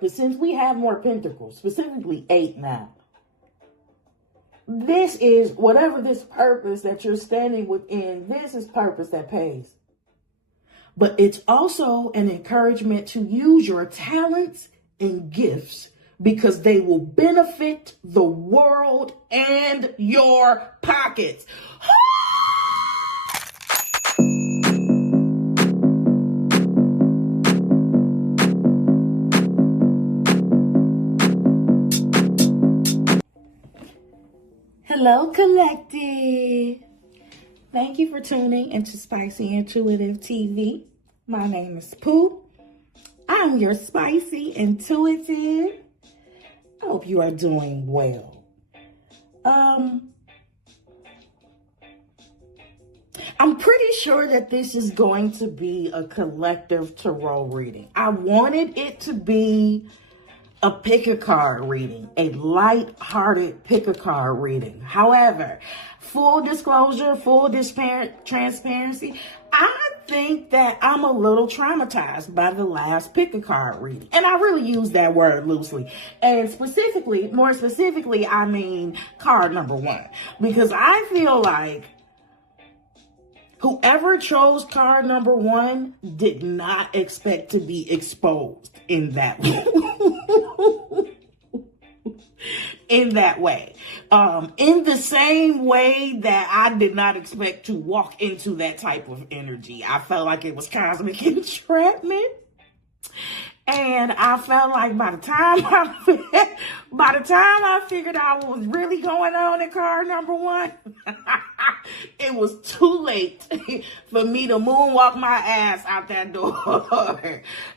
But since we have more pentacles, specifically 8 now, this is whatever this purpose that you're standing within, this is purpose that pays. But it's also an encouragement to use your talents and gifts because they will benefit the world and your pockets. Hello, collective. Thank you for tuning into Spicy Intuitive TV. My name is Pooh. I'm your spicy intuitive. I hope you are doing well. I'm pretty sure that this is going to be a collective tarot reading. I wanted it to be a pick-a-card reading, a light-hearted pick-a-card reading. However, full disclosure, full transparency, I think that I'm a little traumatized by the last pick-a-card reading. And I really use that word loosely. And more specifically, I mean card number 1. Because I feel like whoever chose card number 1 did not expect to be exposed in that way. In that way. In the same way that I did not expect to walk into that type of energy. I felt like it was cosmic entrapment. And I felt like by the time I figured out what was really going on in card number 1, it was too late for me to moonwalk my ass out that door.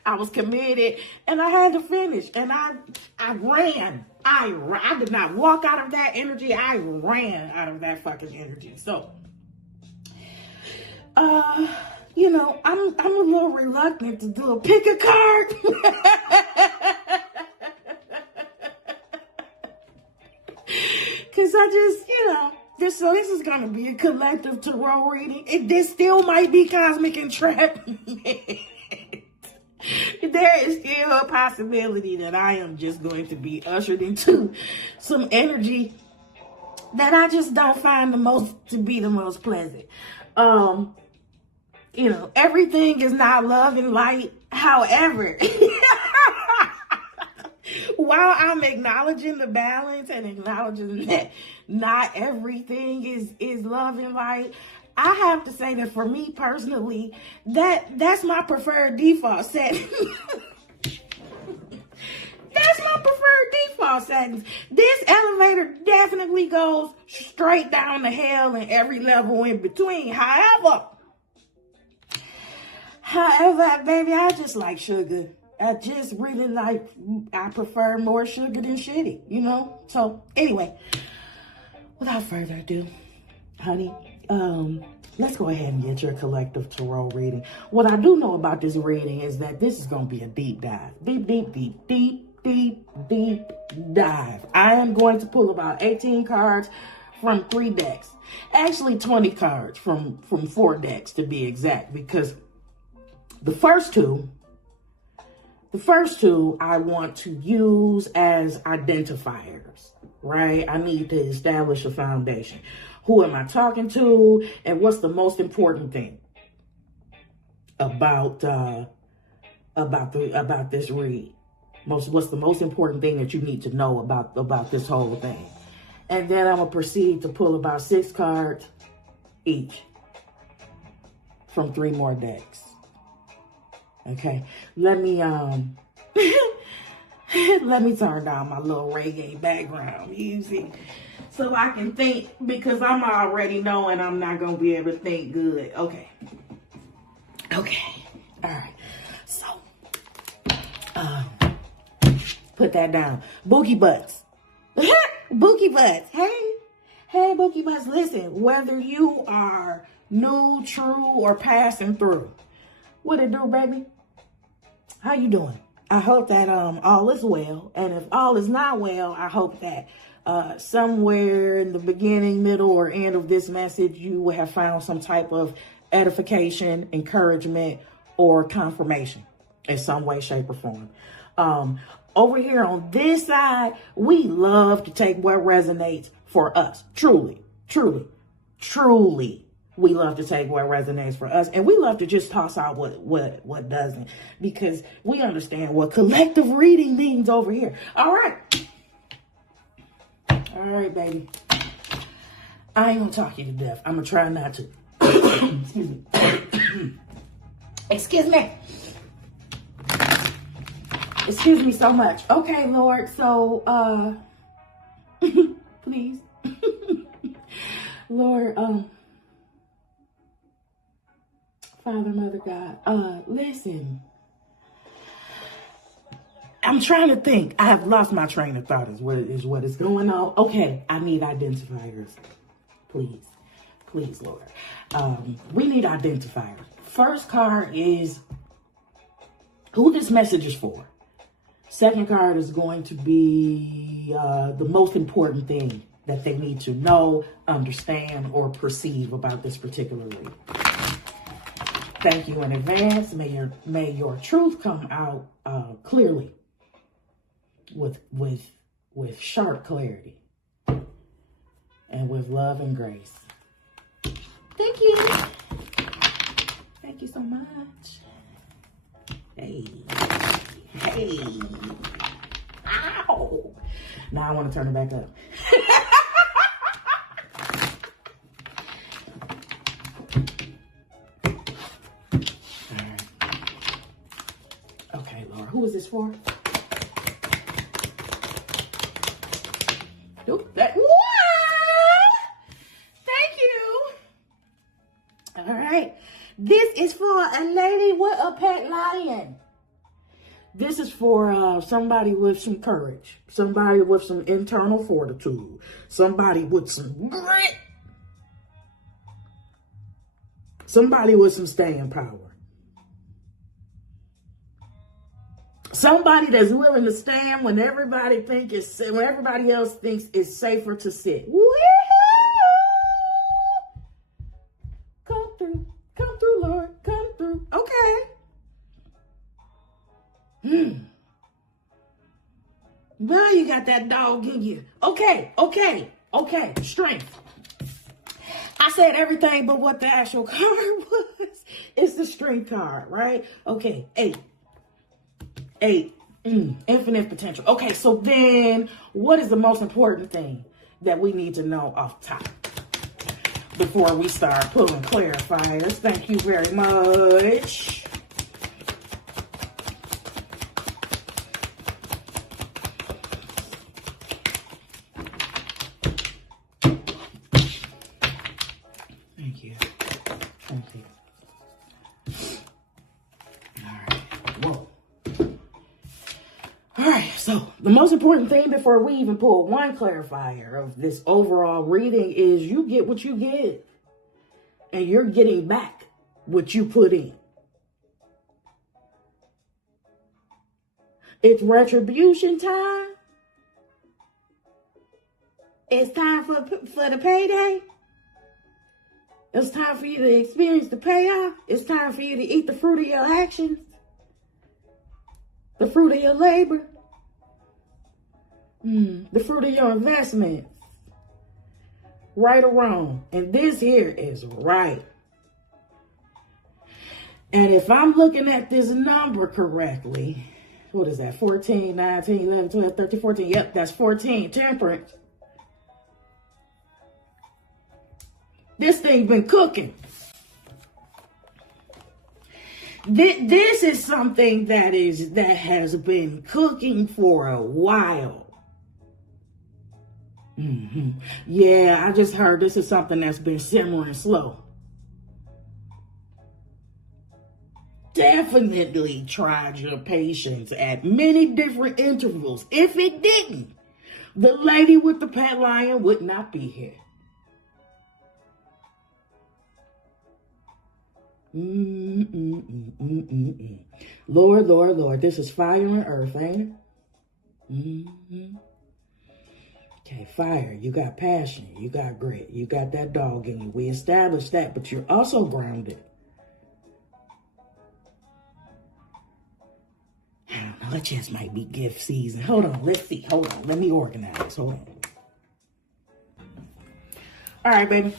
I was committed and I had to finish. And I ran. I did not walk out of that energy. I ran out of that fucking energy. So, you know, I'm a little reluctant to do a pick a card. Cause I just, you know, this is gonna be a collective tarot reading. This still might be cosmic entrapment. There is still a possibility that I am just going to be ushered into some energy that I just don't find to be the most pleasant. You know, everything is not love and light. However, while I'm acknowledging the balance and acknowledging that not everything is love and light, I have to say that for me personally, that's my preferred default setting. That's my preferred default settings. This elevator definitely goes straight down to hell and every level in between. However, baby, I just like sugar. I just really I prefer more sugar than shitty, you know? So anyway, without further ado, honey, let's go ahead and get your collective tarot reading. What I do know about this reading is that this is going to be a deep dive. Deep dive. I am going to pull about 18 cards from 3 decks. Actually, 20 cards from 4 decks to be exact, because the first two I want to use as identifiers, right? I need to establish a foundation. Who am I talking to? And what's the most important thing about this read? What's the most important thing that you need to know about this whole thing? And then I'm gonna proceed to pull about 6 cards each from 3 more decks. Okay, let me turn down my little reggae background music so I can think, because I'm already knowing I'm not gonna be able to think good. Okay, all right. So, put that down. Bookie butts, Bookie butts. Hey, Bookie butts. Listen, whether you are new, true, or passing through, what it do, baby? How you doing? I hope that all is well. And if all is not well, I hope that somewhere in the beginning, middle, or end of this message, you will have found some type of edification, encouragement, or confirmation in some way, shape, or form. Over here on this side, we love to take what resonates for us. Truly, truly, truly. We love to take what resonates for us, and we love to just toss out what doesn't, because we understand what collective reading means over here. All right, baby. I ain't gonna talk you to death. I'm gonna try not to. Excuse me. Excuse me. Excuse me so much. Okay, Lord. So, please, Lord, Father, Mother, God, listen. I'm trying to think. I have lost my train of thought is what is going on. Okay, I need identifiers. Please. Please, Lord. We need identifiers. First card is who this message is for. Second card is going to be the most important thing that they need to know, understand, or perceive about this particular reading. Thank you in advance. May your truth come out clearly, with sharp clarity, and with love and grace. Thank you. Thank you so much. Hey. Ow. Now I want to turn it back up. All right. Okay, Laura, who is this for? What? Thank you. All right. This is for a lady with a pet lion. This is for somebody with some courage, somebody with some internal fortitude, somebody with some grit, somebody with some staying power, somebody that's willing to stand when everybody else thinks it's safer to sit. Come through, Lord, come through. Okay. Now you got that dog in you. Okay. Strength. I said everything but what the actual card was. It's the strength card, right? Okay, 8. Infinite potential. Okay, so then what is the most important thing that we need to know off top before we start pulling clarifiers? Thank you very much. So the most important thing before we even pull one clarifier of this overall reading is you get what you give, and you're getting back what you put in. It's retribution time. It's time for the payday. It's time for you to experience the payoff. It's time for you to eat the fruit of your actions, the fruit of your labor. The fruit of your investment. Right or wrong. And this here is right. And if I'm looking at this number correctly, what is that? 14, 19, 11, 12, 13, 14. Yep, that's 14. Temperance. This thing been cooking. This is something that has been cooking for a while. Yeah, I just heard this is something that's been simmering slow. Definitely tried your patience at many different intervals. If it didn't, the lady with the pet lion would not be here. Lord, Lord, Lord, this is fire and earth, ain't it? Okay, fire, you got passion, you got grit, you got that dog in you. We established that, but you're also grounded. I don't know. it just might be gift season. Hold on. Let's see. Hold on. Let me organize. Hold on. All right, baby.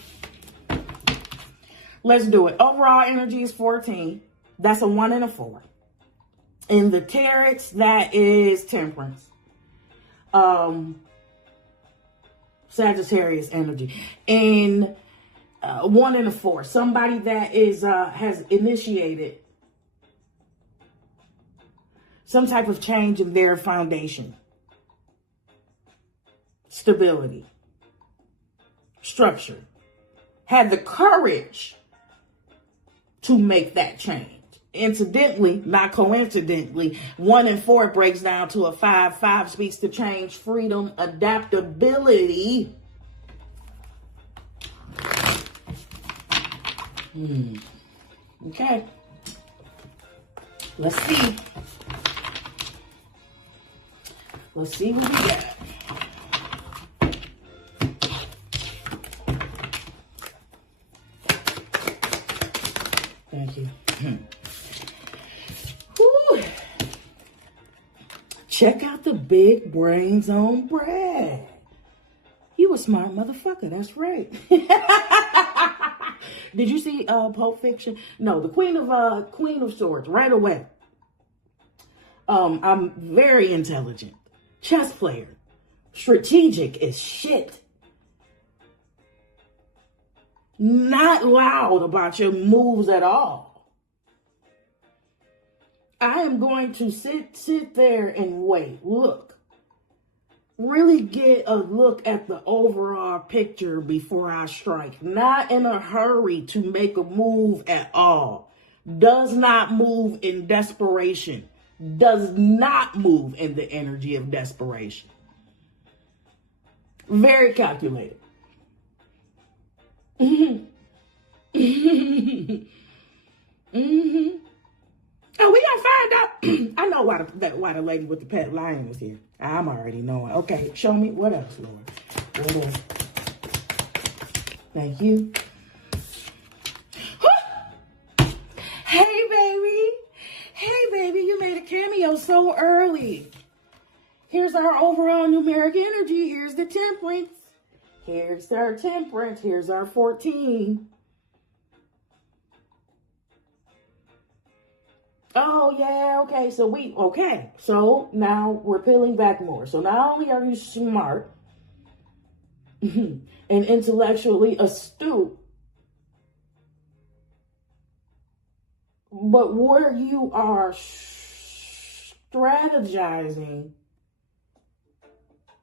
Let's do it. Overall energy is 14. That's a 1 and a 4. In the carrots, that is temperance. Sagittarius energy. In 1 and a 4, somebody that is has initiated some type of change in their foundation, stability, structure, had the courage to make that change. Incidentally, not coincidentally, 1 and 4 breaks down to a 5. 5 speaks to change, freedom, adaptability. Okay. Let's see. Let's see what we got. Thank you. Whew. Check out the big brains on Brad. You a smart motherfucker. That's right. Did you see Pulp Fiction? No, the Queen of Swords. Right away. I'm very intelligent. Chess player. Strategic as shit. Not loud about your moves at all. I am going to sit there and wait. Look. Really get a look at the overall picture before I strike. Not in a hurry to make a move at all. Does not move in desperation. Does not move in the energy of desperation. Very calculated. Oh, we gotta find out. I know why the lady with the pet lion was here. I'm already knowing. Okay, show me what else, Lord. What else? Thank you. Hey, baby. Hey, baby, you made a cameo so early. Here's our overall numeric energy. Here's the temperance. Here's our temperance. Here's our 14. Oh, yeah, okay. So now we're peeling back more. So not only are you smart and intellectually astute, but where you are strategizing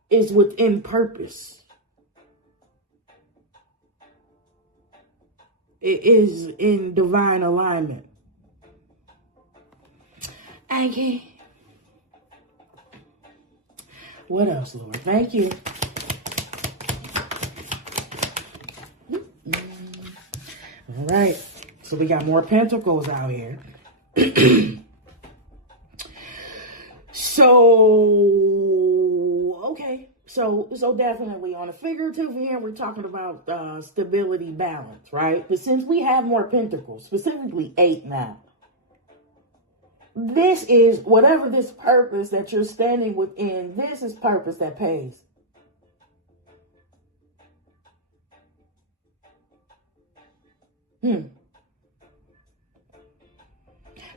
is within purpose. It is in divine alignment. Okay. What else, Lord? Thank you. All right. So we got more pentacles out here. Okay. So definitely on a figurative end, we're talking about stability, balance, right? But since we have more pentacles, specifically 8 now, this is whatever this purpose that you're standing within, this is purpose that pays.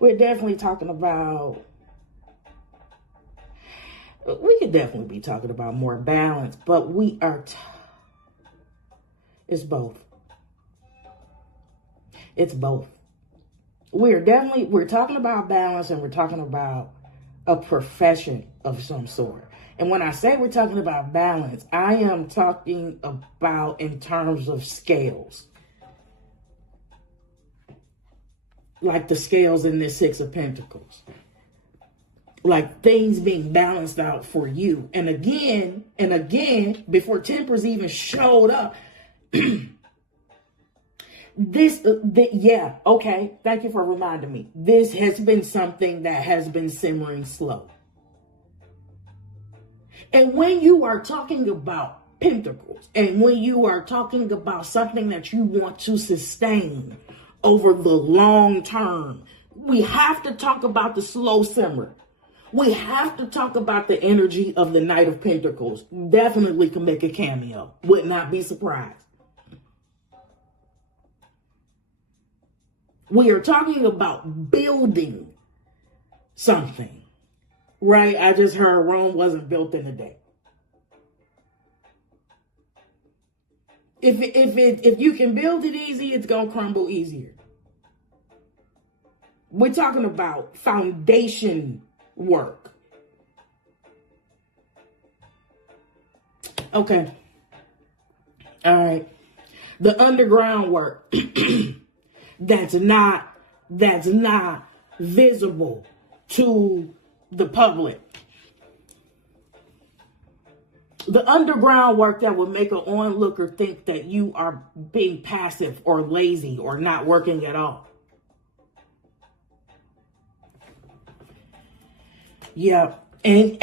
We're definitely talking about, we could definitely be talking about more balance, but we are, it's both. It's both. We're talking about balance, and we're talking about a profession of some sort. And when I say we're talking about balance, I am talking about in terms of scales. Like the scales in this 6 of Pentacles. Like things being balanced out for you. And again, before Temperance even showed up, yeah, okay. Thank you for reminding me. This has been something that has been simmering slow. And when you are talking about pentacles, and when you are talking about something that you want to sustain over the long term, we have to talk about the slow simmer. We have to talk about the energy of the Knight of Pentacles. Definitely can make a cameo. Would not be surprised. We are talking about building something, right? I just heard Rome wasn't built in a day. If you can build it easy, it's going to crumble easier. We're talking about foundation work. Okay. All right. The underground work that's not visible to the public. The underground work that will make an onlooker think that you are being passive or lazy or not working at all. Yeah. And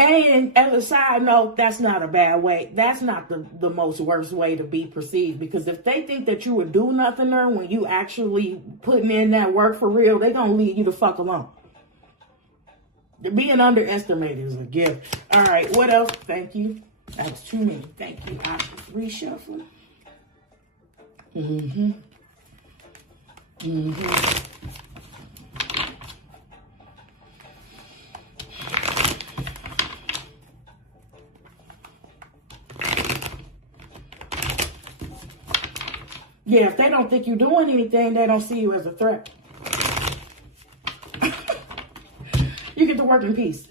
as a side note, that's not a bad way. That's not the most worst way to be perceived. Because if they think that you would do nothing there when you actually putting in that work for real, they're going to leave you the fuck alone. Being underestimated is a gift. All right. What else? Thank you. That's too many. Thank you. I reshuffle. Yeah, if they don't think you're doing anything, they don't see you as a threat. You get to work in peace.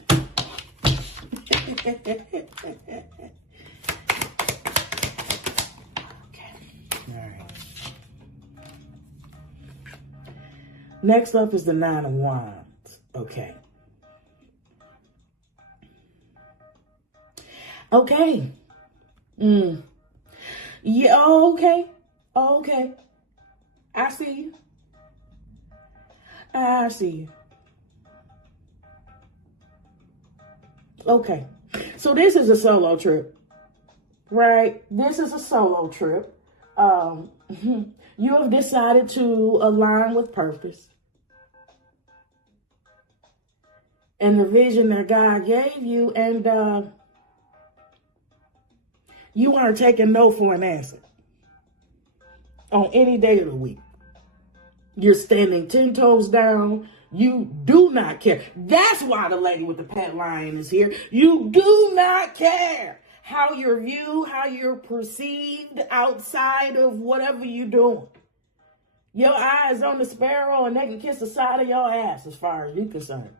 Okay. All right. Next up is the Nine of Wands. Okay. Okay. Yeah, okay. Okay. I see you. I see you. Okay. So this is a solo trip, right? This is a solo trip. You have decided to align with purpose and the vision that God gave you, and you aren't taking no for an answer on any day of the week. You're standing 10 toes down. You do not care. That's why the lady with the pet lion is here. You do not care how you're viewed, how you're perceived outside of whatever you're doing. Your eyes on the sparrow and they can kiss the side of your ass as far as you're concerned.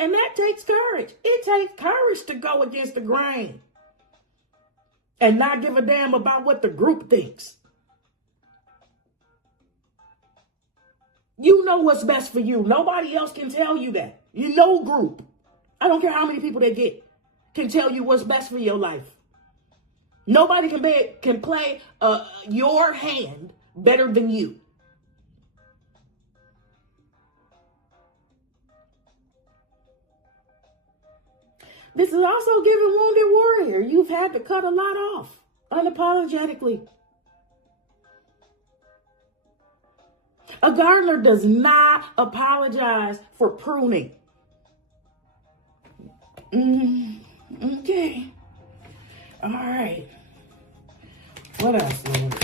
And that takes courage. It takes courage to go against the grain and not give a damn about what the group thinks. You know what's best for you. Nobody else can tell you that. You know group. I don't care how many people they get can tell you what's best for your life. Nobody can play your hand better than you. This is also giving Wounded Warrior. You've had to cut a lot off unapologetically. A gardener does not apologize for pruning. Okay. All right. What else, Lord?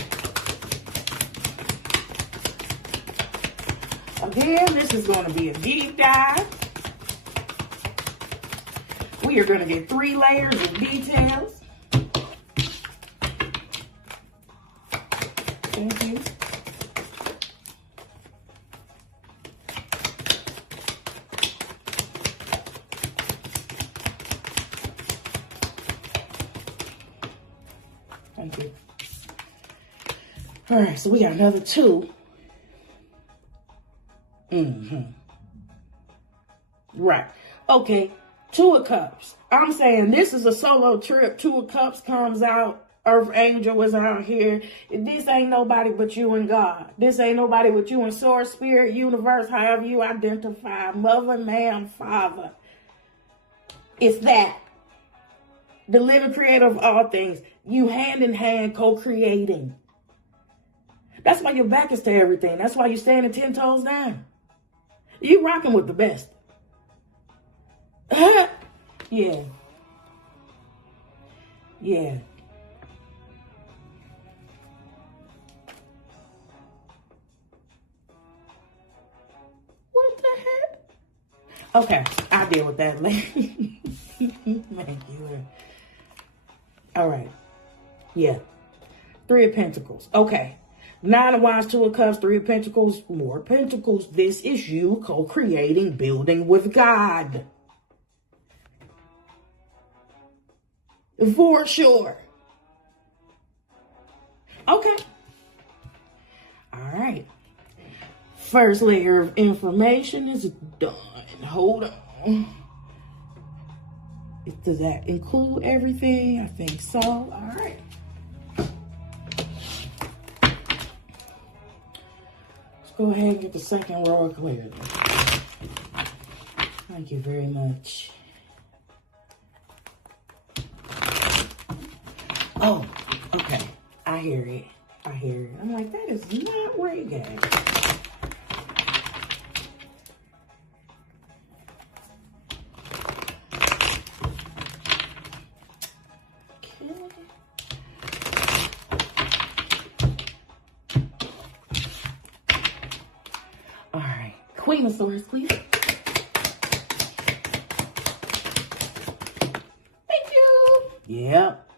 Again, this is going to be a deep dive. We are going to get 3 layers of details. Thank you. Thank you. All right, so we got another 2. Right. Okay. 2 of Cups. I'm saying this is a solo trip. 2 of Cups comes out. Earth Angel is out here. This ain't nobody but you and God. This ain't nobody but you and Source, Spirit, Universe, however you identify. Mother, man, Father. It's that. The living creator of all things. You hand in hand co-creating. That's why your back is to everything. That's why you're standing 10 toes down. You rocking with the best. Yeah. Yeah. What the heck? Okay, I deal with that later. Thank you. All right. Yeah. 3 of Pentacles. Okay. 9 of Wands, 2 of Cups, 3 of Pentacles, more Pentacles. This is you co-creating, building with God. For sure. Okay. All right. First layer of information is done. Hold on. Does that include everything? I think so. All right. Let's go ahead and get the second row cleared. Thank you very much. Oh, okay. I hear it. I hear it. I'm like, that is not reggae. All right. Queen of Swords, please. Thank you. Yep.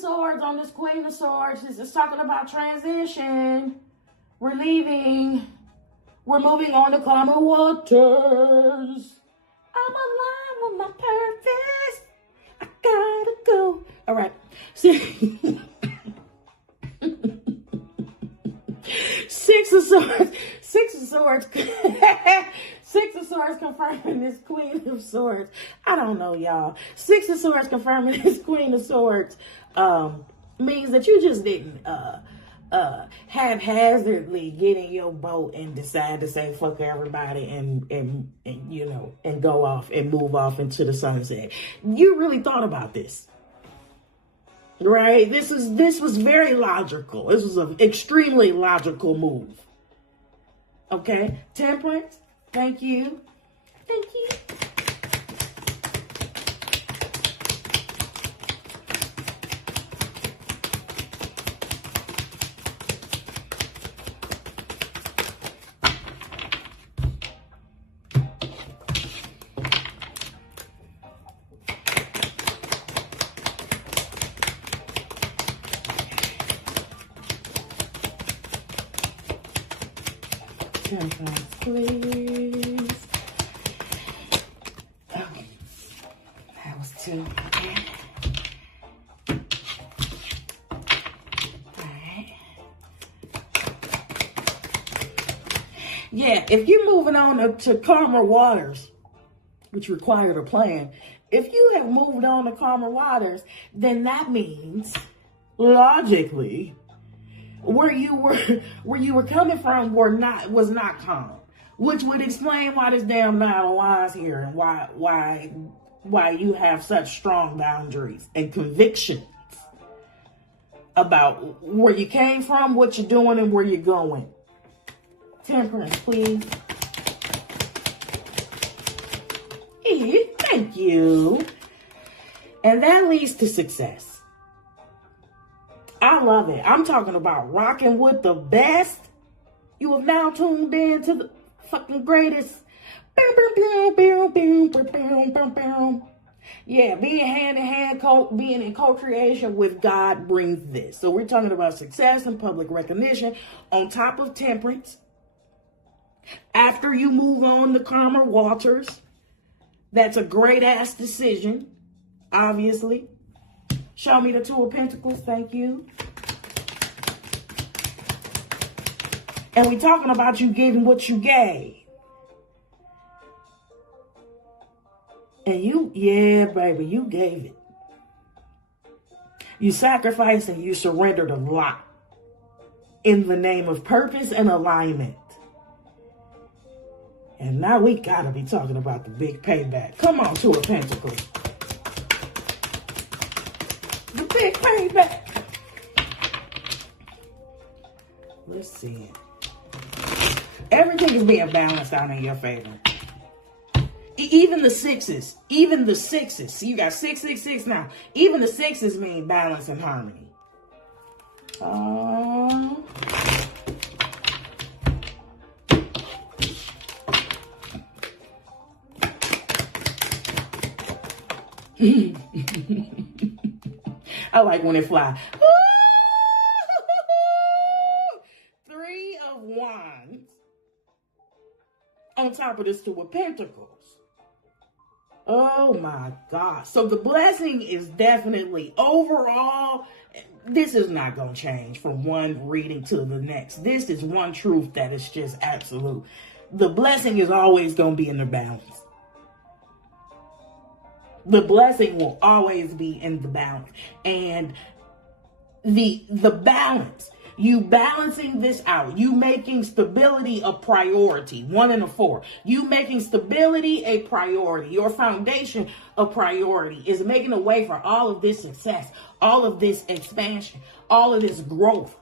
Swords on this Queen of Swords. It's talking about transition. We're leaving. We're moving on to calmer waters. I'm aligned with my purpose. I gotta go. All right. See. 6 of Swords. 6 of Swords. 6 of Swords confirming this Queen of Swords. I don't know, y'all. 6 of Swords confirming this Queen of Swords means that you just didn't haphazardly get in your boat and decide to say fuck everybody and you know, and go off and move off into the sunset. You really thought about this. Right? This was very logical. This was an extremely logical move. Okay? Temperance. Thank you. Thank you. Temperance, please. Okay. That was 2. Okay. Alright. Yeah, if you're moving on to calmer waters, which required a plan, if you have moved on to calmer waters, then that means, logically, where you were coming from was not calm, which would explain why this damn 9 of Wands here and why you have such strong boundaries and convictions about where you came from, what you're doing, and where you're going. Temperance, please. Thank you. And that leads to success. I love it. I'm talking about rocking with the best. You have now tuned in to the fucking greatest. Yeah, being hand in hand, being in co-creation with God brings this. So we're talking about success and public recognition on top of temperance. After you move on to calmer waters, that's a great ass decision, obviously. Show me the 2 of Pentacles. Thank you. And we talking about you getting what you gave. And you, yeah, baby, you gave it. You sacrificed and you surrendered a lot in the name of purpose and alignment. And now we gotta be talking about the big payback. Come on, 2 of Pentacles. The big payback. Let's see. Everything is being balanced out in your favor. Even the sixes. Even the sixes. See, you got 666 now. Even the sixes mean balance and harmony. I like when it fly. 3 of Wands on top of this 2 of Pentacles. Oh my God. So the blessing is definitely overall, this is not going to change from one reading to the next. This is one truth that is just absolute. The blessing is always going to be in the balance. The blessing will always be in the balance. And the balance, you balancing this out, you making stability a priority, 1 and a 4. You making stability a priority, your foundation a priority, is making a way for all of this success, all of this expansion, all of this growth,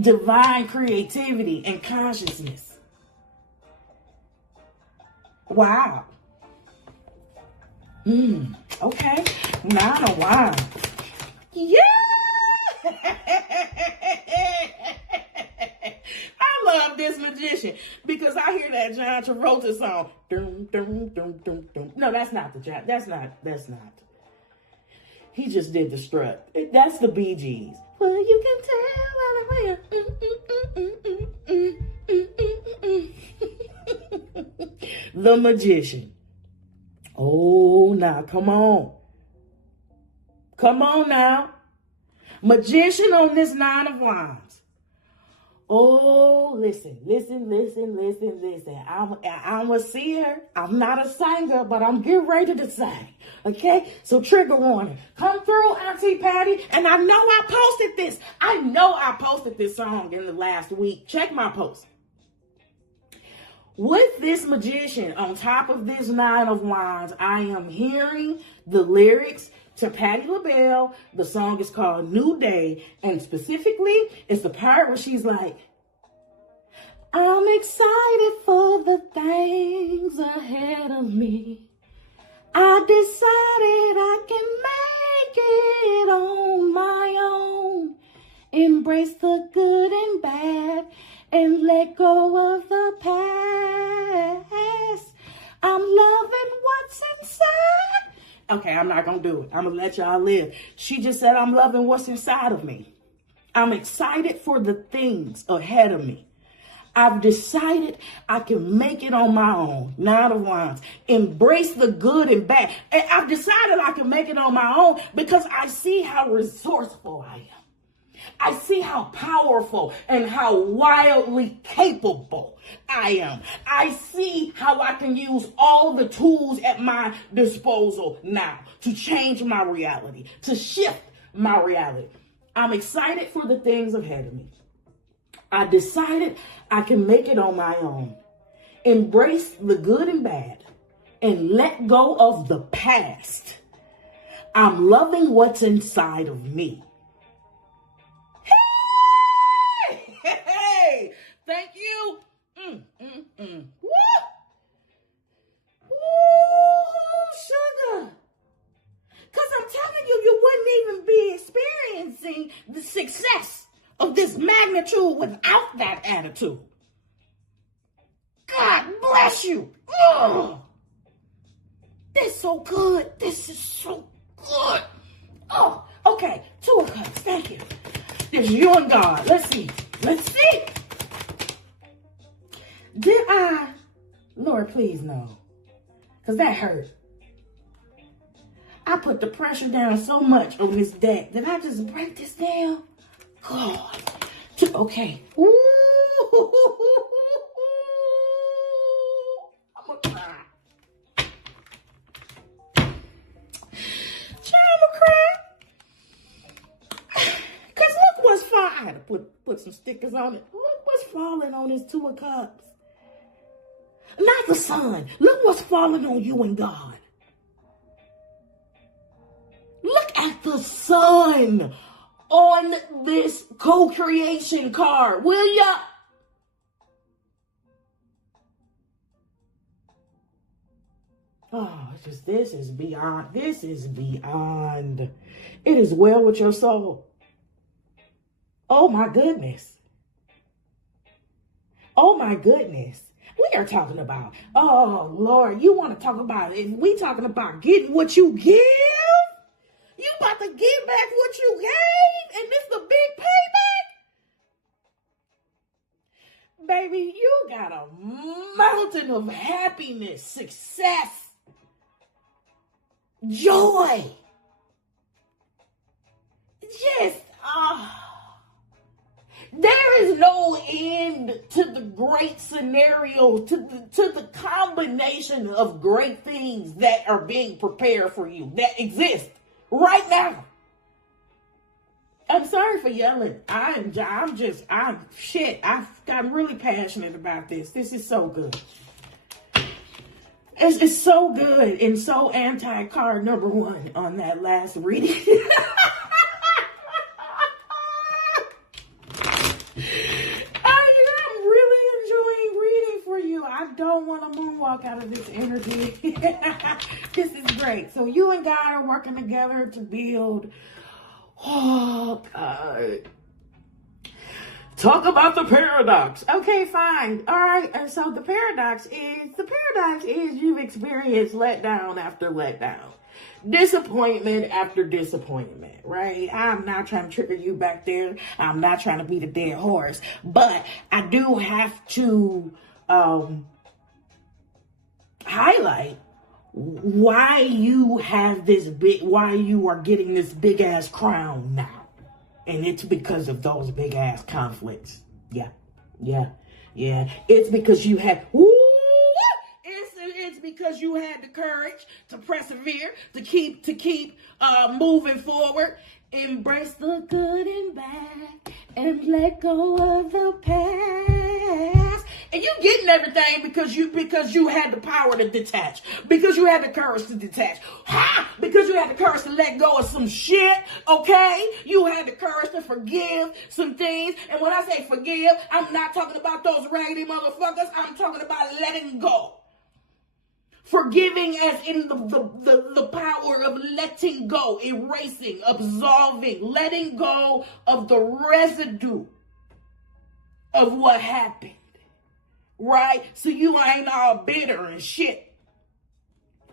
divine creativity and consciousness. Wow. Okay. 9 of Wands. Yeah. I love this magician because I hear that John Travolta song. Dum, dum, dum, dum, dum. No, that's not the John. That's not. He just did the strut. That's the Bee Gees. Well, you can tell. The magician. Oh, now, come on. Come on now. Magician on this 9 of Wands. Oh, listen. I'm a seer. I'm not a singer, but I'm getting ready to sing. Okay? So trigger warning. Come through, Auntie Patty. And I know I posted this. I know I posted this song in the last week. Check my post. With this magician on top of this 9 of Wands, I am hearing the lyrics to Patti LaBelle. The song is called New Day. And specifically, it's the part where she's like, I'm excited for the things ahead of me. I decided I can make it on my own. Embrace the good and bad and let go of the past. I'm loving what's inside. Okay, I'm not going to do it. I'm going to let y'all live. She just said, I'm loving what's inside of me. I'm excited for the things ahead of me. I've decided I can make it on my own. 9 of Wands. Embrace the good and bad. And I've decided I can make it on my own because I see how resourceful I am. I see how powerful and how wildly capable I am. I see how I can use all the tools at my disposal now to change my reality, to shift my reality. I'm excited for the things ahead of me. I decided I can make it on my own. Embrace the good and bad and let go of the past. I'm loving what's inside of me. Hey, thank you. Woo! Woo, sugar. Because I'm telling you, you wouldn't even be experiencing the success of this magnitude without that attitude. God bless you. Oh, this is so good. This is so good. Oh, okay. 2 of Cups. Thank you. This is you and God. Let's see. Let's see. Did I? Lord, please no. Because that hurt. I put the pressure down so much on this deck. Did I just break this down? God. Okay. Ooh. I'm going to cry. I'm going to cry. Because look what's falling. I had to put some stickers on it. Look what's falling on this 2 of Cups. Not the sun. Look what's falling on you and God. Look at at the sun on this co-creation card, will ya? Oh, this is beyond. This is beyond. It is well with your soul. Oh my goodness. Oh my goodness. We are talking about, oh Lord, you want to talk about it. We talking about getting what you give? You about to give back what you gave? And this the big payback? Baby, you got a mountain of happiness, success, joy. Just, there is no end to the great scenario, to the combination of great things that are being prepared for you, that exist right now. I'm sorry for yelling. I'm really passionate about this. This is so good. It's so good and so anti-card number one on that last reading. I'm really enjoying reading for you. I don't want to moonwalk out of this energy. This is great. So you and God are working together to build. Oh, God. Talk about the paradox. Okay, fine. All right. And so the paradox is you've experienced letdown after letdown. Disappointment after disappointment, right? I'm not trying to trigger you back there. I'm not trying to beat a dead horse. But I do have to highlight why you have why you are getting this big ass crown now. And it's because of those big ass conflicts. Yeah. It's because you had, it's because you had the courage to persevere, to keep moving forward. Embrace the good and bad and let go of the past. And you getting everything because you had the power to detach. Because you had the courage to detach. Because you had the courage to let go of some shit, okay? You had the courage to forgive some things. And when I say forgive, I'm not talking about those raggedy motherfuckers. I'm talking about letting go. Forgiving as in the power of letting go, erasing, absolving, letting go of the residue of what happened. Right? So you ain't all bitter and shit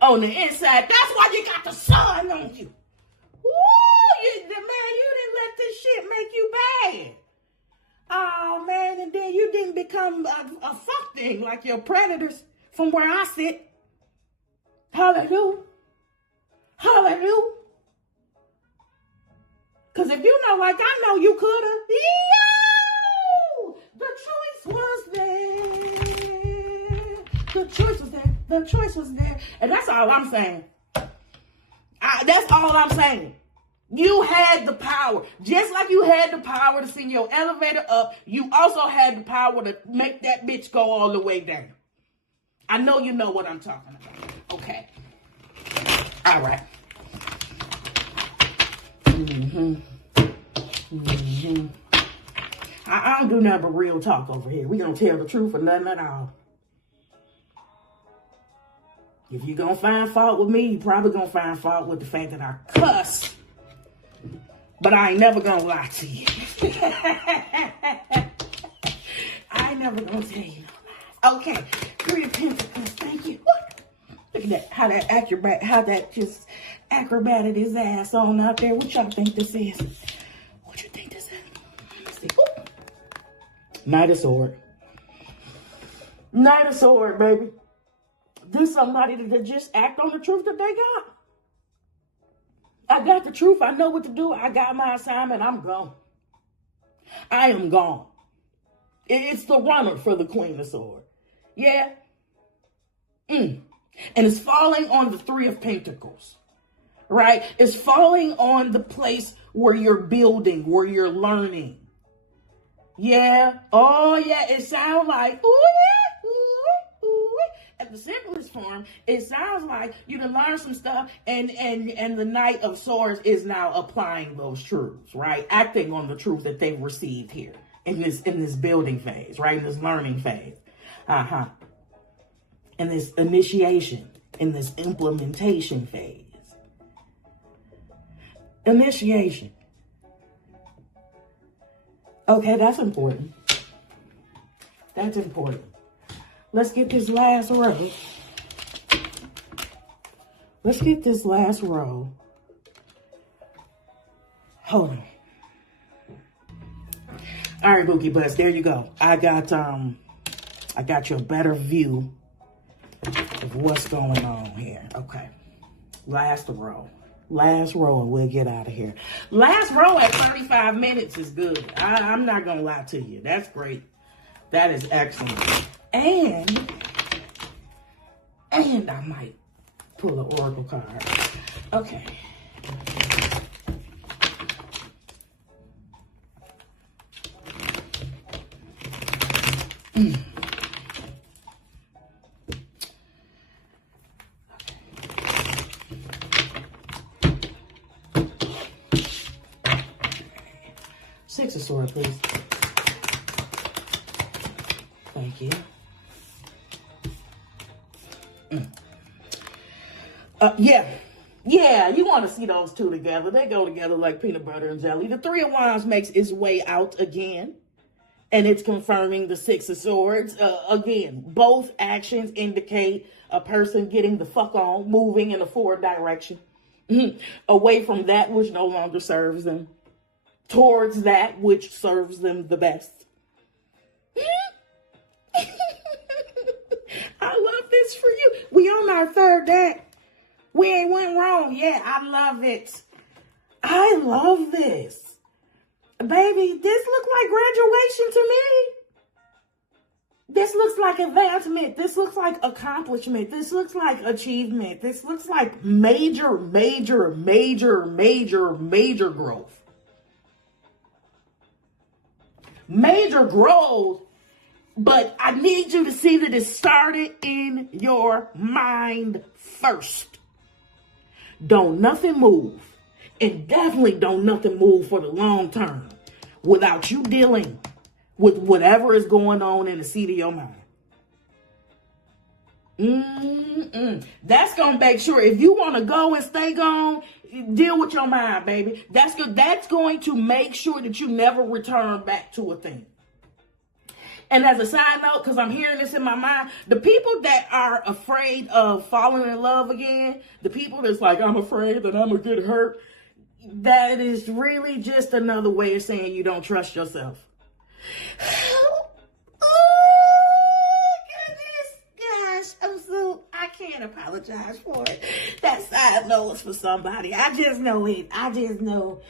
on the inside. That's why you got the sun on you. Woo! You didn't let this shit make you bad. Oh, man, and then you didn't become a fuck thing like your predators from where I sit. Hallelujah. Hallelujah. Because if you know like I know you could have, the choice was there. The choice was there. The choice was there. And that's all I'm saying. That's all I'm saying. You had the power. Just like you had the power to send your elevator up, you also had the power to make that bitch go all the way down. I know you know what I'm talking about. Okay. All right. I don't do nothing but real talk over here. We gonna tell the truth or nothing at all. If you're gonna find fault with me, you probably gonna find fault with the fact that I cuss. But I ain't never gonna lie to you. I ain't never gonna tell you no lies. Okay, 3 of Pentacles, thank you. Look at that, how that just acrobated his ass on out there. What y'all think this is? What you think this is? Let's see. Ooh. Knight of Sword. Knight of Sword, baby. This somebody that just act on the truth that they got. I got the truth. I know what to do. I got my assignment. I'm gone. I am gone. It's the runner for the Queen of Swords. Yeah. And it's falling on the 3 of Pentacles. Right? It's falling on the place where you're building, where you're learning. Yeah. Oh, yeah. It sounds like, ooh, yeah, ooh, ooh. at the simplest form, it sounds like you can learn some stuff, and the Knight of Swords is now applying those truths, right? Acting on the truth that they've received here in this building phase, right? In this learning phase. In this initiation, in this implementation phase. Initiation. Okay, that's important. That's important. Let's get this last row. Let's get this last row. Hold on. All right, Bookie Butts, there you go. I got you a better view of what's going on here. Okay. Last row. Last row and we'll get out of here. Last row at 35 minutes is good. I'm not going to lie to you. That's great. That is excellent. And I might pull an oracle card. Okay. Six of Swords, please. Thank you. Yeah, you want to see those two together. They go together like peanut butter and jelly. The Three of Wands makes its way out again. And it's confirming the Six of Swords. Again, both actions indicate a person getting the fuck on, moving in a forward direction. Away from that which no longer serves them. Towards that which serves them the best. I love this for you. We on our third day. We ain't went wrong yet. I love it. I love this. Baby, this looks like graduation to me. This looks like advancement. This looks like accomplishment. This looks like achievement. This looks like major growth. Major growth, but I need you to see that it started in your mind first. Don't nothing move, and definitely don't nothing move for the long term without you dealing with whatever is going on in the seat of your mind. That's going to make sure if you want to go and stay gone, deal with your mind, baby. That's good. That's going to make sure that you never return back to a thing. And as a side note, because I'm hearing this in my mind, the people that are afraid of falling in love again, the people that's like, I'm afraid that I'm going to get hurt, that is really just another way of saying you don't trust yourself. I can't apologize for it. That side note is for somebody. I just know it. I just know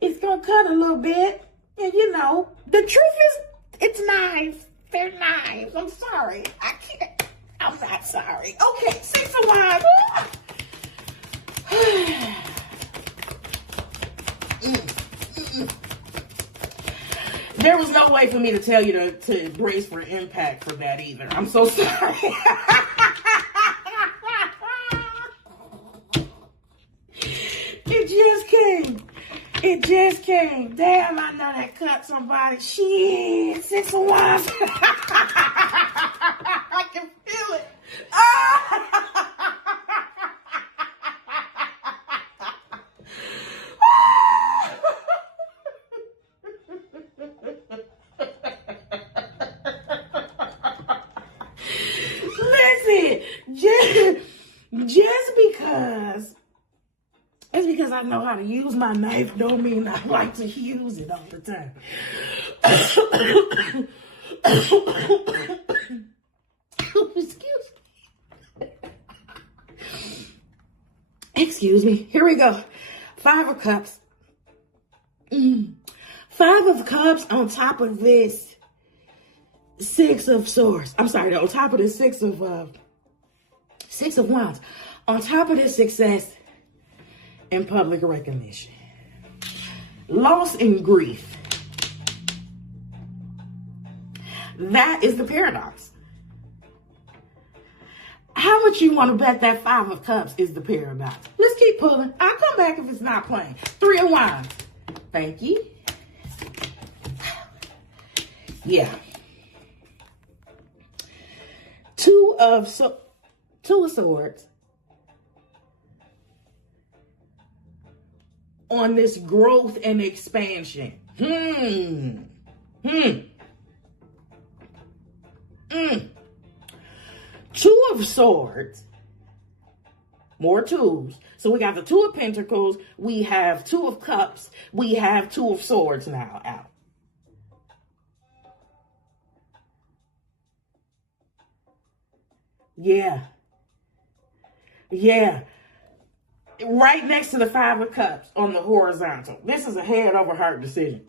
it's going to cut a little bit. And you know, the truth is, it's knives. They're knives. I'm sorry. I can't. I'm not sorry. Okay, Six of Wands. There was no way for me to tell you to brace for impact for that either. I'm so sorry. It just came. It just came. Damn, I know that cut somebody. Shit, Six of Wands. I can feel it. Listen, just because I know how to use my knife don't mean I like to use it all the time. Excuse me. Here we go. Five of Cups. Five of Cups on top of this Six of Swords. I'm sorry, on top of this Six of Wands. On top of this success and public recognition. Loss and grief. That is the paradox. How much you want to bet that 5 of Cups is the paradox? Let's keep pulling. I'll come back if it's not playing. 3 of Wands. Thank you. Yeah. 2 of Swords. On this growth and expansion. 2 of Swords. More 2s. So we got the 2 of Pentacles. We have 2 of Cups. We have 2 of Swords now out. Yeah. Yeah. Right next to the 5 of Cups on the horizontal. This is a head over heart decision.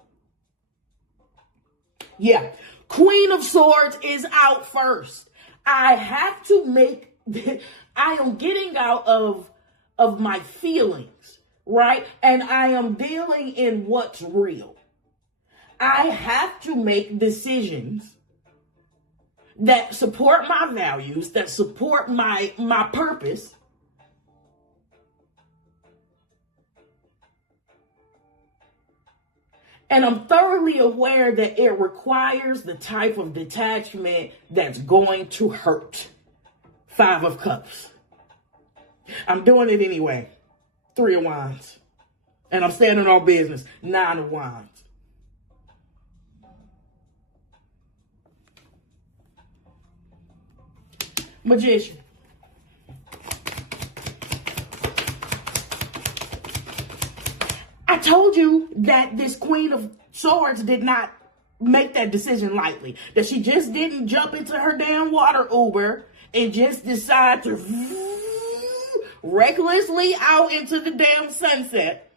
Yeah. Queen of Swords is out first. I have to make, I am getting out of my feelings, right? And I am dealing in what's real. I have to make decisions that support my values, that support my purpose. And I'm thoroughly aware that it requires the type of detachment that's going to hurt. 5 of Cups. I'm doing it anyway. 3 of Wands. And I'm standing on business. 9 of Wands. Magician. I told you that this Queen of Swords did not make that decision lightly. That she just didn't jump into her damn water Uber and just decide to recklessly out into the damn sunset.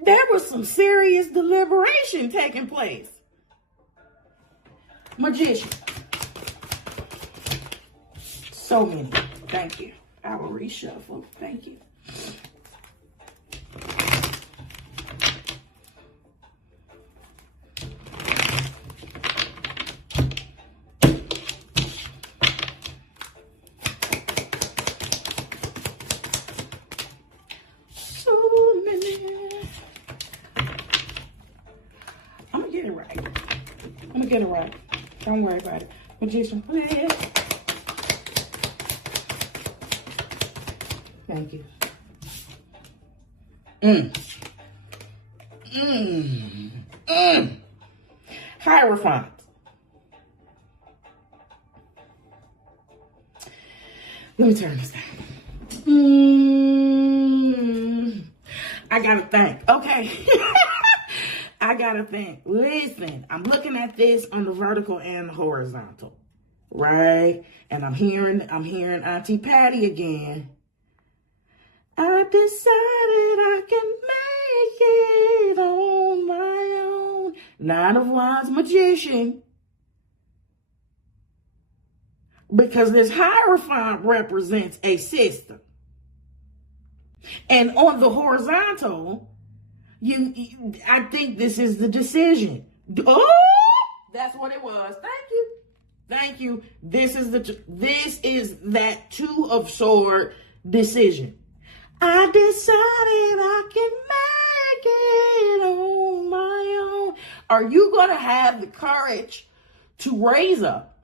There was some serious deliberation taking place. Magician. So many. Thank you. I will reshuffle. Thank you. So many. I'm gonna get it right. I'm gonna get it right. Don't worry about it. Magician, please. Thank you. Hierophant. Let me turn this down. I gotta think. Okay. I gotta think. Listen, I'm looking at this on the vertical and the horizontal, right? And I'm hearing Auntie Patty again. I decided I can make it on my own. 9 of Wands, Magician. Because this Hierophant represents a system. And on the horizontal, I think this is the decision. Oh, that's what it was. Thank you. Thank you. This is that 2 of Swords decision. I decided I can make it on my own. Are you going to have the courage to raise up?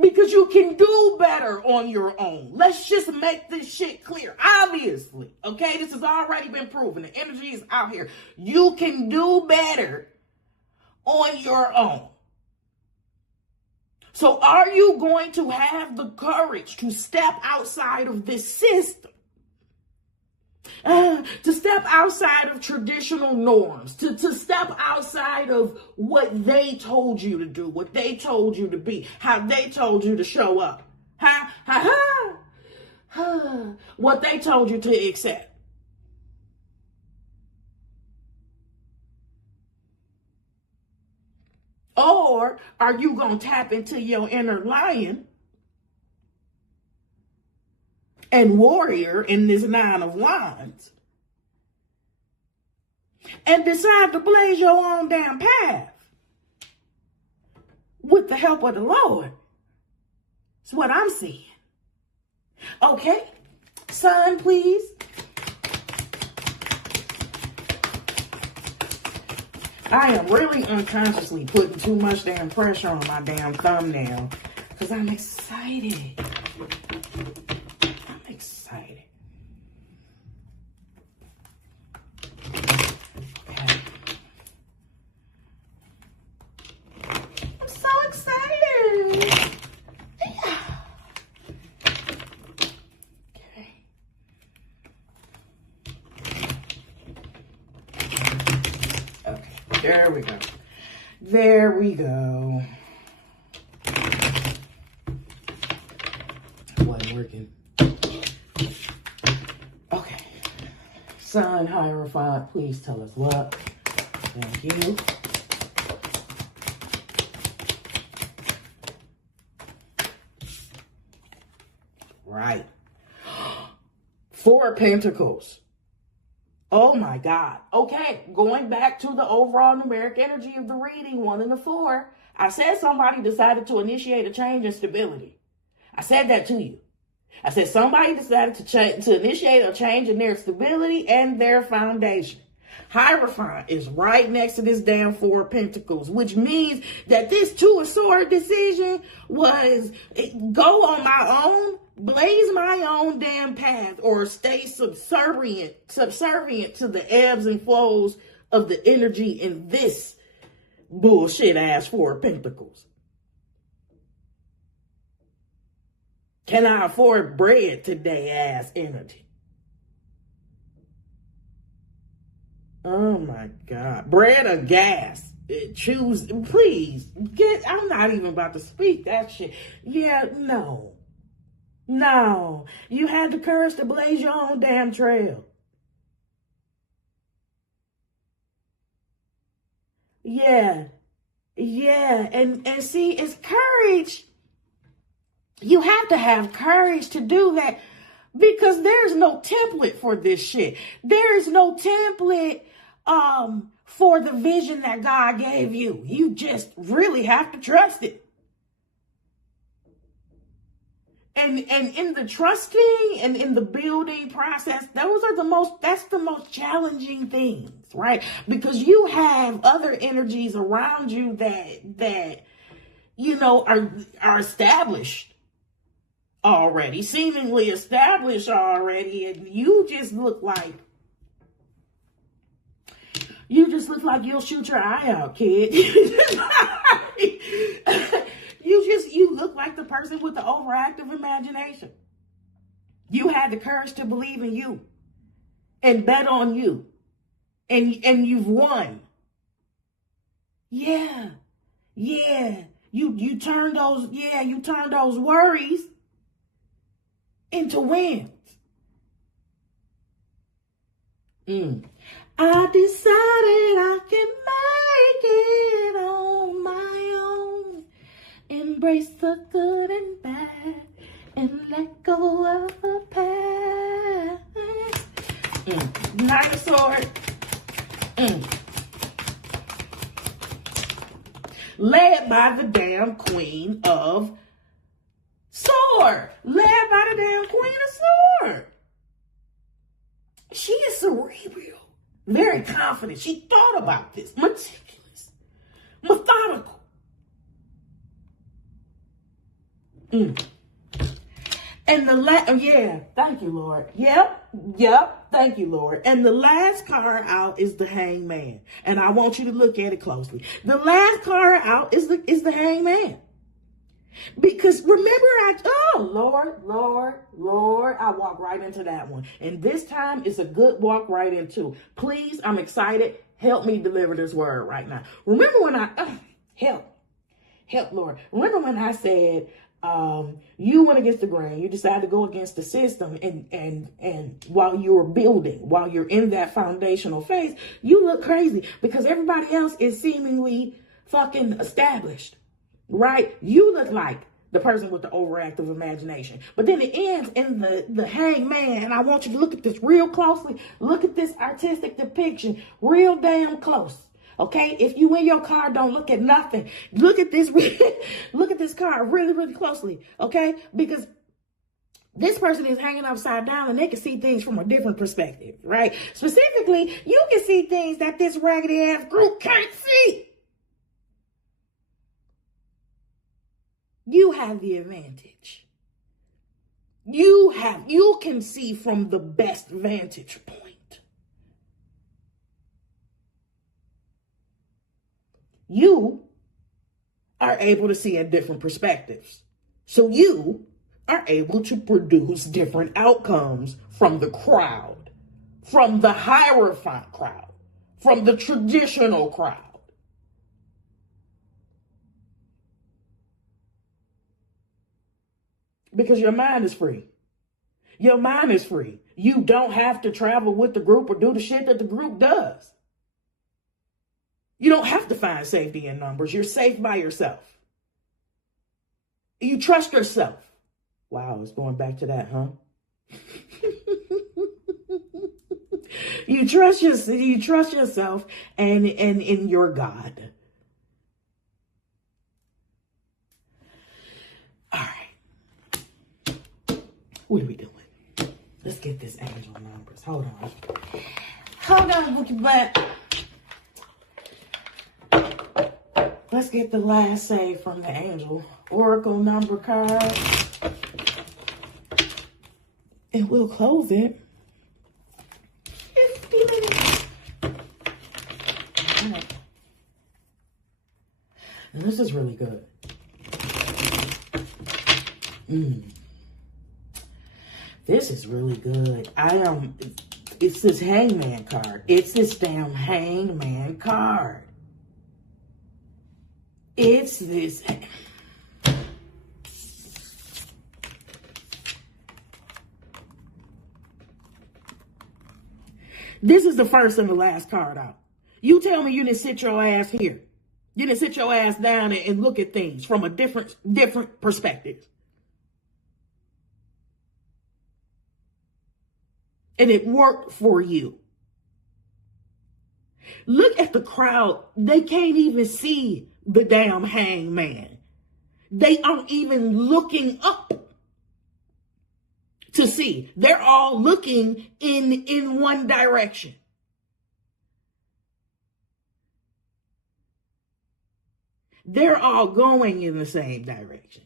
Because you can do better on your own. Let's just make this shit clear. Obviously, okay? This has already been proven. The energy is out here. You can do better on your own. So are you going to have the courage to step outside of this system? To step outside of traditional norms, to step outside of what they told you to do, what they told you to be, how they told you to show up, what they told you to accept. Or are you going to tap into your inner lion and warrior in this 9 of Wands and decide to blaze your own damn path with the help of the Lord? It's what I'm seeing. Okay, sun, please. I am really unconsciously putting too much damn pressure on my damn thumbnail because I'm excited. I'm excited. Okay. I'm so excited. Yeah. Okay. There we go. There we go. Wasn't working. Okay. Sun Hierophant, please tell us what. Thank you. Right. 4 of Pentacles. Oh my God. Okay, going back to the overall numeric energy of the reading, 1 and a 4. I said somebody decided to initiate a change in stability. I said that to you. I said somebody decided to initiate a change in their stability and their foundation. Hierophant is right next to this damn 4 of Pentacles, which means that this 2 of Swords decision was go on my own, blaze my own damn path, or stay subservient to the ebbs and flows of the energy in this bullshit ass 4 of Pentacles. Can I afford bread today ass energy? Oh my God. Bread or gas? Choose, please. I'm not even about to speak that shit. Yeah, no. No. You had the courage to blaze your own damn trail. Yeah. Yeah. And see, it's courage. You have to have courage to do that because there's no template for this shit. There is no template for the vision that God gave you. You just really have to trust it. And in the trusting and in the building process, that's the most challenging things, right? Because you have other energies around you that you know are established already, seemingly established already, and you just look like you'll shoot your eye out, kid. You look like the person with the overactive imagination. You had the courage to believe in you and bet on you, and you've won. Yeah. You turned those worries into wins. I decided I can make it on my own. Embrace the good and bad and let go of the past. Knight of Swords. Led by the damn Queen of Swords. Led by the damn Queen of Swords. She is cerebral. Very confident. She thought about this. Meticulous. Methodical. And thank you, Lord. Yep, thank you, Lord. And the last card out is the Hangman. And I want you to look at it closely. The last card out is the Hangman. Because remember, Lord, I walked right into that one. And this time it's a good walk right into. Please, I'm excited. Help me deliver this word right now. Remember when help, Lord. Remember when I said, you went against the grain, you decided to go against the system, and while you're building, while you're in that foundational phase, you look crazy because everybody else is seemingly fucking established, right? You look like the person with the overactive imagination. But then it ends in the Hangman, and I want you to look at this real closely. Look at this artistic depiction real damn close. Okay, if you in your car, don't look at nothing. Look at this, look at this car really, really closely. Okay, because this person is hanging upside down and they can see things from a different perspective, right? Specifically, you can see things that this raggedy ass group can't see. You have the advantage. You can see from the best vantage point. You are able to see at different perspectives. So you are able to produce different outcomes from the crowd, from the hierophant crowd, from the traditional crowd. Because your mind is free. Your mind is free. You don't have to travel with the group or do the shit that the group does. You don't have to find safety in numbers. You're safe by yourself. You trust yourself. Wow, it's going back to that, huh? You trust yourself and in your God. All right. What are we doing? Let's get this angel numbers. Hold on, Bookie Butt. Let's get the last save from the angel oracle number card. And we'll close it. 50 minutes. All right. And this is really good. This is really good. It's this hangman card. It's this damn hangman card. It's this. This is the first and the last card out. You tell me you didn't sit your ass here. You didn't sit your ass down and look at things from a different perspective. And it worked for you. Look at the crowd. They can't even see the damn hangman. They aren't even looking up to see. They're all looking in one direction. They're all going in the same direction.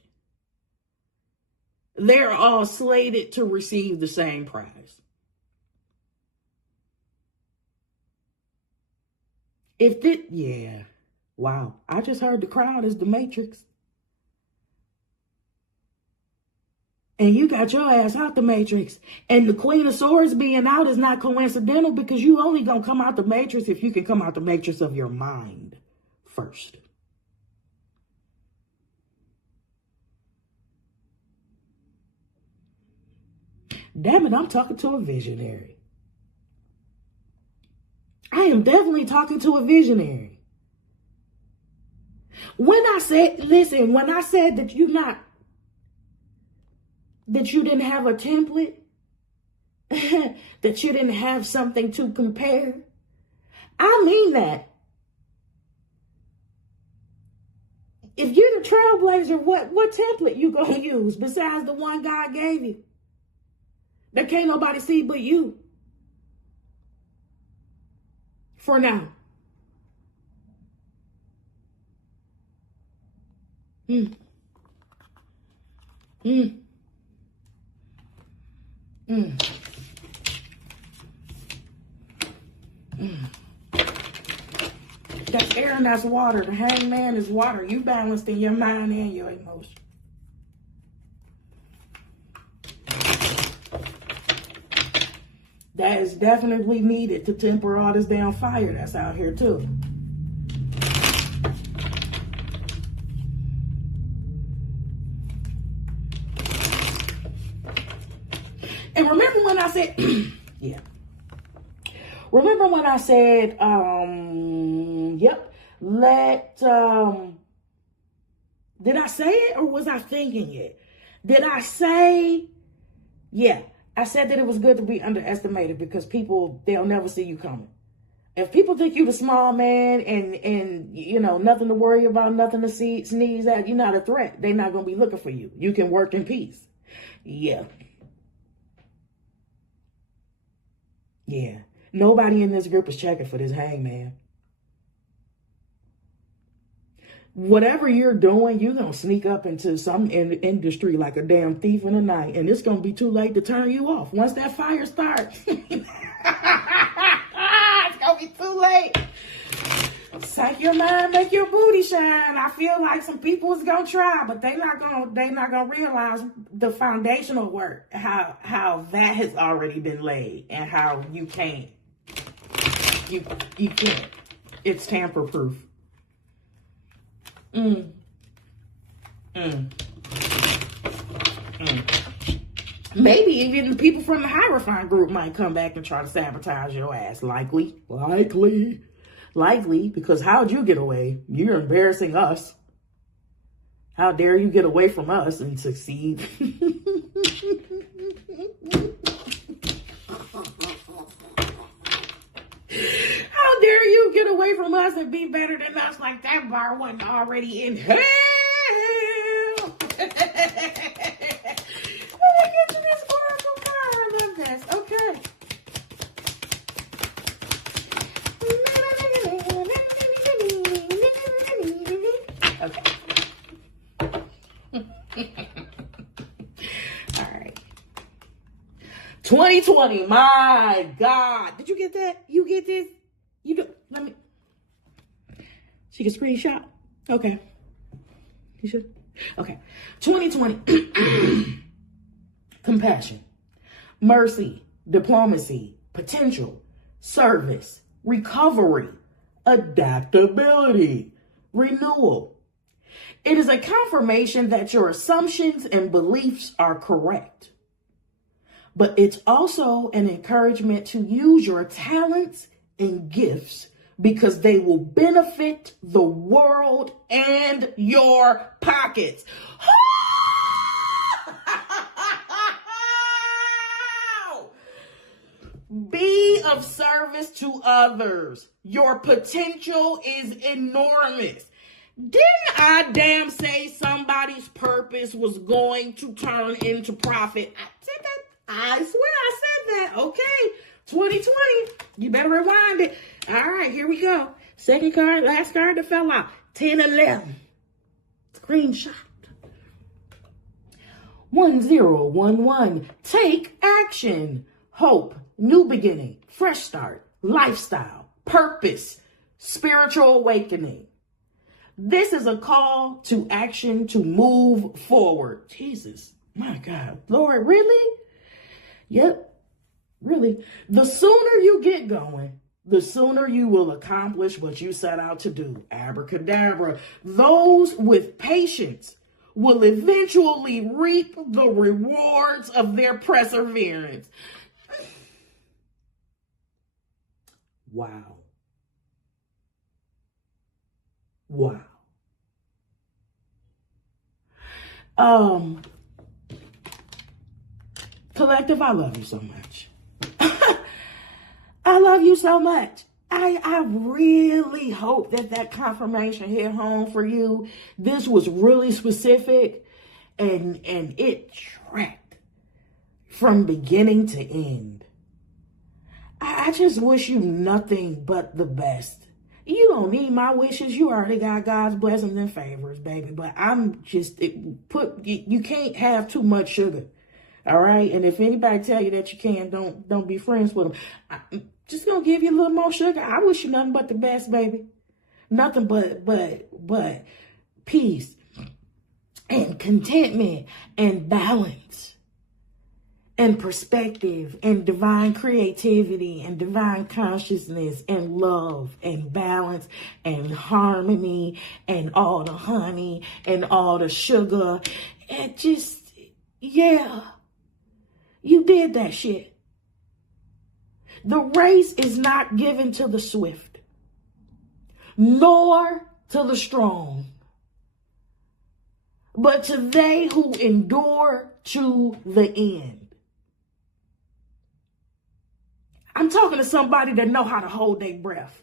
They're all slated to receive the same prize. Yeah. Wow. I just heard the crowd is the Matrix. And you got your ass out the Matrix. And the Queen of Swords being out is not coincidental, because you only gonna come out the Matrix if you can come out the Matrix of your mind first. Damn it, I'm talking to a visionary. I am definitely talking to a visionary. When I said that that you didn't have a template, that you didn't have something to compare, I mean that. If you're the trailblazer, what template you gonna use besides the one God gave you? That can't nobody see but you. For now. That's air and that's water. The hangman is water. You balanced in your mind and your emotion. That is definitely needed to temper all this damn fire that's out here too. And remember when I said, yeah. Remember when I said, did I say it or was I thinking it? Did I say, yeah. I said that it was good to be underestimated because people, they'll never see you coming. If people think you the small man and you know, nothing to worry about, nothing to sneeze at, you're not a threat. They're not going to be looking for you. You can work in peace. Yeah. Yeah. Nobody in this group is checking for this hangman. Whatever you're doing, you're going to sneak up into some industry like a damn thief in the night. And it's going to be too late to turn you off. Once that fire starts, it's going to be too late. Psych your mind, make your booty shine. I feel like some people is going to try, but they not going to realize the foundational work, how that has already been laid and how you can't. You can't. It's tamper proof. Maybe even the people from the Hierophant group might come back and try to sabotage your ass. Likely, because how'd you get away? You're embarrassing us. How dare you get away from us and succeed? How dare you get away from us and be better than us like that bar wasn't already in hell? Let me get you this oracle card. I love this. Okay. Okay. All right. 2020. My God. Did you get that? You get this? You do. Let me. She can screenshot. Okay. You should. Okay. 2020. Compassion, mercy, diplomacy, potential, service, recovery, adaptability, renewal. It is a confirmation that your assumptions and beliefs are correct. But it's also an encouragement to use your talents and gifts because they will benefit the world and your pockets. Be of service to others. Your potential is enormous. Didn't I damn say somebody's purpose was going to turn into profit? I said that. I swear I said that. Okay. 2020. You better rewind it. All right, here we go. Second card, last card that fell out. 1011. Screenshot. 1011. Take action. Hope. New beginning. Fresh start. Lifestyle. Purpose. Spiritual awakening. This is a call to action to move forward. Jesus. My God. Lord, really? Yep. Really. The sooner you get going, the sooner you will accomplish what you set out to do. Abracadabra. Those with patience will eventually reap the rewards of their perseverance. Wow. Wow. Collective, I love you so much. I love you so much. I really hope that confirmation hit home for you. This was really specific and it tracked from beginning to end. I just wish you nothing but the best. You don't need my wishes. You already got God's blessings and favors, baby. But I'm just, you can't have too much sugar. All right. And if anybody tell you that you can, don't be friends with them. I'm just going to give you a little more sugar. I wish you nothing but the best, baby. Nothing but peace and contentment and balance and perspective and divine creativity and divine consciousness and love and balance and harmony and all the honey and all the sugar. And just, yeah, you did that shit. The race is not given to the swift, nor to the strong, but to they who endure to the end. I'm talking to somebody that know how to hold their breath.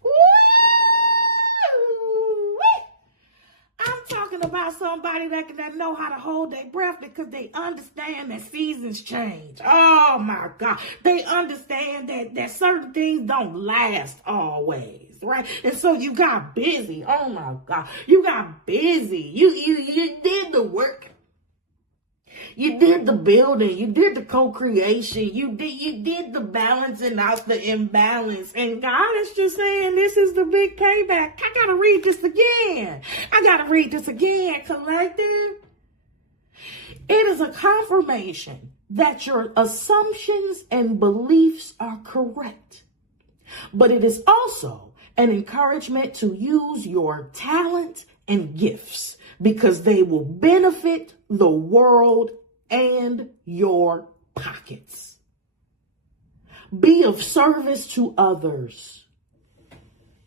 I'm talking about somebody that know how to hold their breath because they understand that seasons change. Oh my God. They understand that certain things don't last always, right? And so you got busy. Oh my God. You got busy. You did the work. You did the building. You did the co-creation. You did the balancing out the imbalance. And God is just saying, this is the big payback. I got to read this again. Collective. It is a confirmation that your assumptions and beliefs are correct. But it is also an encouragement to use your talent and gifts because they will benefit the world and your pockets. Be of service to others.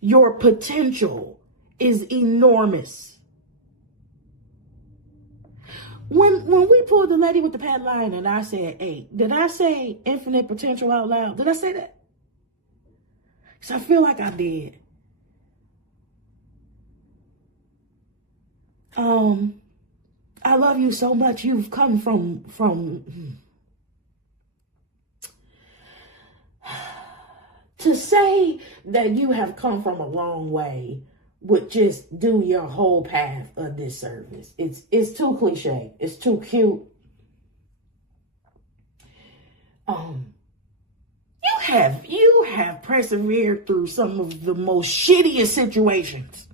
Your potential is enormous. When we pulled the lady with the pad line and I said 8, did I say infinite potential out loud? Did I say that? Because I feel like I did. I love you so much. You've come from to say that you have come from a long way would just do your whole path a disservice. It's too cliche. It's too cute. You have persevered through some of the most shittiest situations.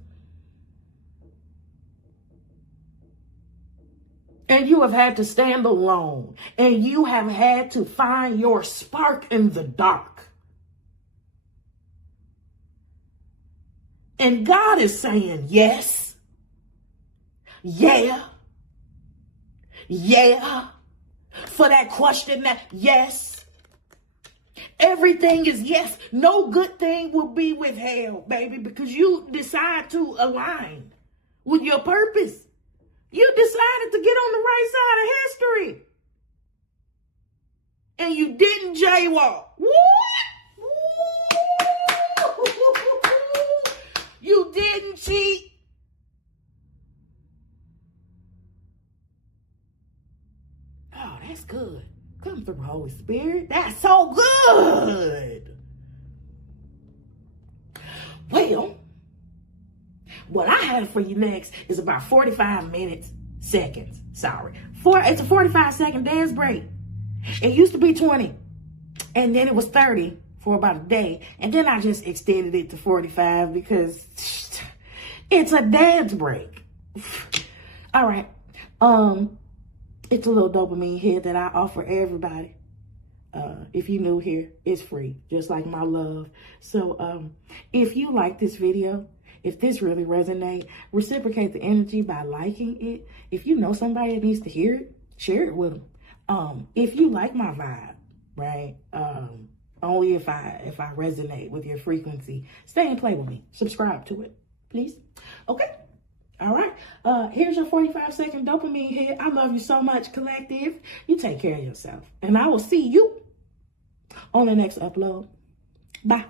And you have had to stand alone. And you have had to find your spark in the dark. And God is saying, yes. Yeah. Yeah. For that question, that yes. Everything is yes. No good thing will be withheld, baby, because you decide to align with your purpose. You decided to get on the right side of history. And you didn't jaywalk. You didn't cheat. Oh, that's good. Come through, Holy Spirit. That's so good. Well, what I have for you next is about 45 seconds. Sorry. It's a 45-second dance break. It used to be 20. And then it was 30 for about a day. And then I just extended it to 45 because it's a dance break. All right. It's a little dopamine hit that I offer everybody. If you're new here, it's free, just like my love. So if you like this video, if this really resonates, reciprocate the energy by liking it. If you know somebody that needs to hear it, share it with them. If you like my vibe, right? Only if I resonate with your frequency, stay and play with me. Subscribe to it, please. Okay. All right. Here's your 45-second dopamine hit. I love you so much, collective. You take care of yourself. And I will see you on the next upload. Bye.